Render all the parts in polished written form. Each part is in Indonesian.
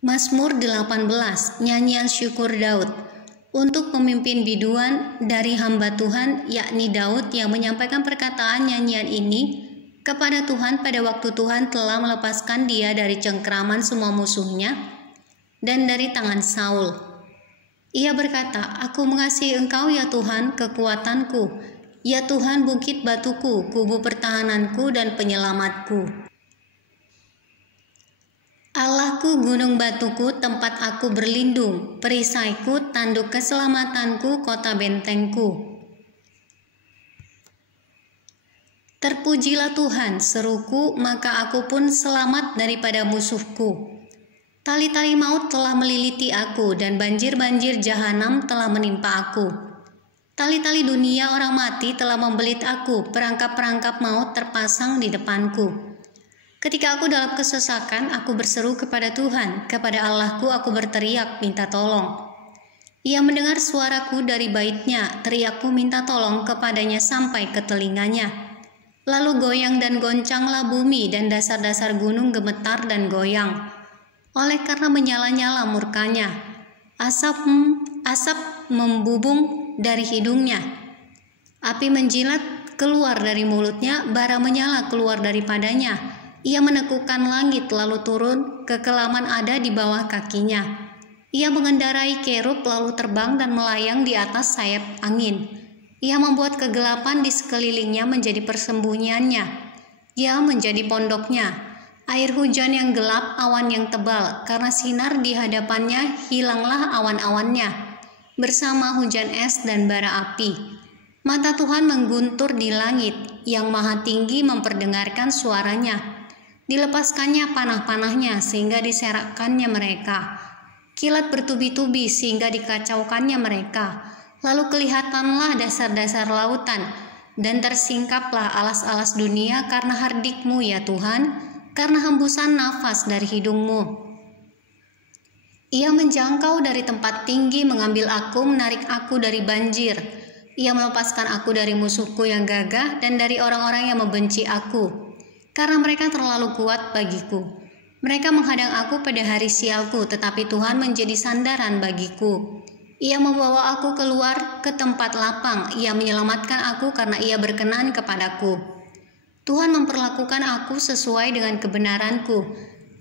Mazmur 18, nyanyian syukur Daud. Untuk pemimpin biduan dari hamba Tuhan, yakni Daud, yang menyampaikan perkataan nyanyian ini kepada Tuhan pada waktu Tuhan telah melepaskan dia dari cengkraman semua musuhnya dan dari tangan Saul. Ia berkata, "Aku mengasihi Engkau ya Tuhan, kekuatanku, ya Tuhan bukit batuku, kubu pertahananku dan penyelamatku. Allahku, gunung batuku, tempat aku berlindung, perisaiku, tanduk keselamatanku, kota bentengku." Terpujilah Tuhan, seruku, maka aku pun selamat daripada musuhku. Tali-tali maut telah meliliti aku, dan banjir-banjir jahanam telah menimpa aku. Tali-tali dunia orang mati telah membelit aku, perangkap-perangkap maut terpasang di depanku. Ketika aku dalam kesesakan, aku berseru kepada Tuhan, kepada Allahku aku berteriak minta tolong. Ia mendengar suaraku dari baitnya, teriakku minta tolong kepadanya sampai ke telinganya. Lalu goyang dan goncanglah bumi, dan dasar-dasar gunung gemetar dan goyang. Oleh karena menyala-nyala murkanya, asap membubung dari hidungnya. Api menjilat keluar dari mulutnya, bara menyala keluar daripadanya. Ia menekukkan langit lalu turun, kekelaman ada di bawah kakinya. Ia mengendarai kerub lalu terbang dan melayang di atas sayap angin. Ia membuat kegelapan di sekelilingnya menjadi persembunyiannya. Ia menjadi pondoknya. Air hujan yang gelap, awan yang tebal, karena sinar di hadapannya hilanglah awan-awannya, bersama hujan es dan bara api. Mata Tuhan mengguntur di langit, yang maha tinggi memperdengarkan suaranya. Dilepaskannya panah-panahnya sehingga diserakkannya mereka. Kilat bertubi-tubi sehingga dikacaukannya mereka. Lalu kelihatanlah dasar-dasar lautan, dan tersingkaplah alas-alas dunia karena hardikmu ya Tuhan, karena hembusan nafas dari hidungmu. Ia menjangkau dari tempat tinggi, mengambil aku, menarik aku dari banjir. Ia melepaskan aku dari musuhku yang gagah dan dari orang-orang yang membenci aku. Karena mereka terlalu kuat bagiku. Mereka menghadang aku pada hari sialku, tetapi Tuhan menjadi sandaran bagiku. Ia membawa aku keluar ke tempat lapang. Ia menyelamatkan aku karena ia berkenan kepadaku. Tuhan memperlakukan aku sesuai dengan kebenaranku.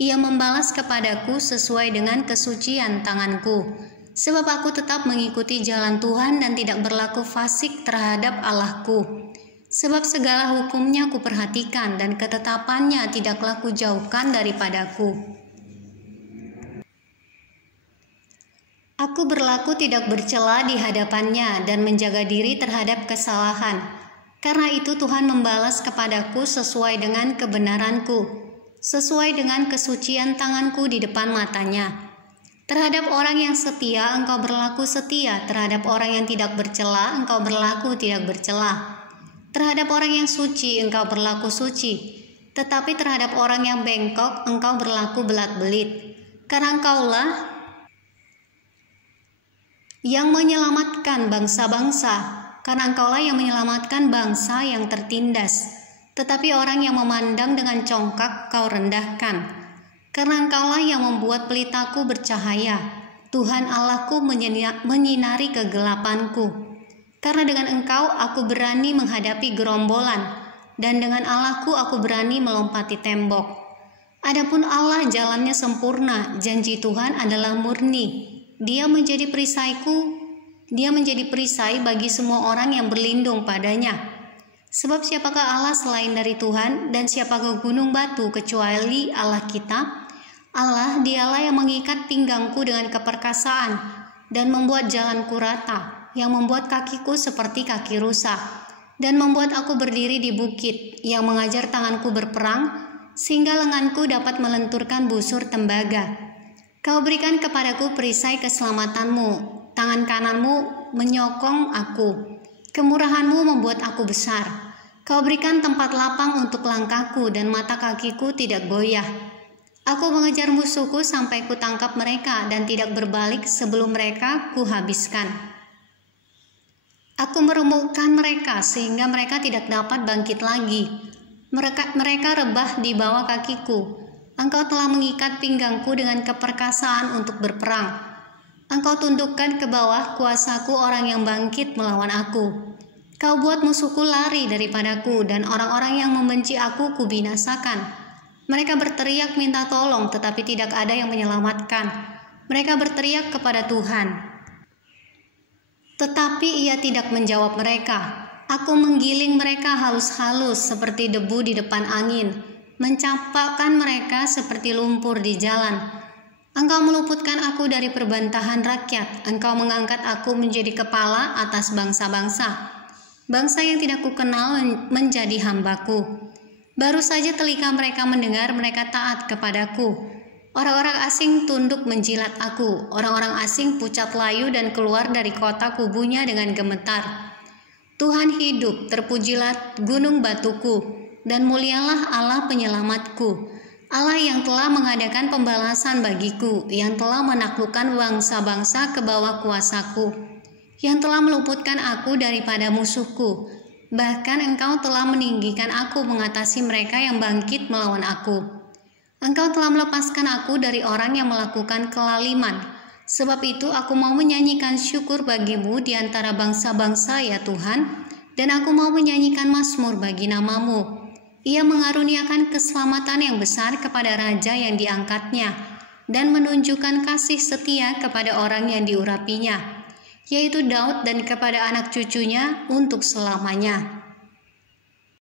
Ia membalas kepadaku sesuai dengan kesucian tanganku. Sebab aku tetap mengikuti jalan Tuhan dan tidak berlaku fasik terhadap Allahku. Sebab segala hukumnya kuperhatikan dan ketetapannya tidaklah kujauhkan daripadaku. Aku berlaku tidak bercela di hadapannya dan menjaga diri terhadap kesalahan. Karena itu Tuhan membalas kepadaku sesuai dengan kebenaranku, sesuai dengan kesucian tanganku di depan matanya. Terhadap orang yang setia engkau berlaku setia, terhadap orang yang tidak bercela engkau berlaku tidak bercela. Terhadap orang yang suci engkau berlaku suci, tetapi terhadap orang yang bengkok engkau berlaku belat-belit. Karena engkaulah yang menyelamatkan bangsa-bangsa, karena engkaulah yang menyelamatkan bangsa yang tertindas. Tetapi orang yang memandang dengan congkak kau rendahkan. Karena engkaulah yang membuat pelitaku bercahaya, Tuhan Allahku menyinari kegelapanku. Karena dengan engkau aku berani menghadapi gerombolan, dan dengan Allahku aku berani melompati tembok. Adapun Allah jalannya sempurna, janji Tuhan adalah murni. Dia menjadi perisai bagi semua orang yang berlindung padanya. Sebab siapakah Allah selain dari Tuhan, dan siapakah gunung batu kecuali Allah kita? Allah, dialah yang mengikat pinggangku dengan keperkasaan, dan membuat jalanku rata, yang membuat kakiku seperti kaki rusa, dan membuat aku berdiri di bukit, yang mengajar tanganku berperang, sehingga lenganku dapat melenturkan busur tembaga. Kau berikan kepadaku perisai keselamatanmu, tangan kananmu menyokong aku, kemurahanmu membuat aku besar. Kau berikan tempat lapang untuk langkahku, dan mata kakiku tidak goyah. Aku mengejar musuhku sampai kutangkap mereka, dan tidak berbalik sebelum mereka kuhabiskan. Aku meremukkan mereka sehingga mereka tidak dapat bangkit lagi. Mereka rebah di bawah kakiku. Engkau telah mengikat pinggangku dengan keperkasaan untuk berperang. Engkau tundukkan ke bawah kuasaku orang yang bangkit melawan aku. Kau buat musuhku lari daripadaku, dan orang-orang yang membenci aku kubinasakan. Mereka berteriak minta tolong, tetapi tidak ada yang menyelamatkan. Mereka berteriak kepada Tuhan, tetapi Ia tidak menjawab mereka. Aku menggiling mereka halus-halus seperti debu di depan angin, mencampakkan mereka seperti lumpur di jalan. Engkau meluputkan aku dari perbantahan rakyat. Engkau mengangkat aku menjadi kepala atas bangsa-bangsa. Bangsa yang tidak kukenal menjadi hambaku. Baru saja telinga mereka mendengar, mereka taat kepadaku. Orang-orang asing tunduk menjilat aku. Orang-orang asing pucat layu dan keluar dari kota kubunya dengan gemetar. Tuhan hidup, terpujilah gunung batuku, dan mulialah Allah penyelamatku. Allah yang telah mengadakan pembalasan bagiku, yang telah menaklukkan bangsa-bangsa ke bawah kuasaku, yang telah meluputkan aku daripada musuhku. Bahkan Engkau telah meninggikan aku mengatasi mereka yang bangkit melawan aku. Engkau telah melepaskan aku dari orang yang melakukan kelaliman. Sebab itu aku mau menyanyikan syukur bagimu di antara bangsa-bangsa ya Tuhan, dan aku mau menyanyikan mazmur bagi nama-Mu. Ia mengaruniakan keselamatan yang besar kepada raja yang diangkatnya, dan menunjukkan kasih setia kepada orang yang diurapinya, yaitu Daud dan kepada anak cucunya untuk selamanya.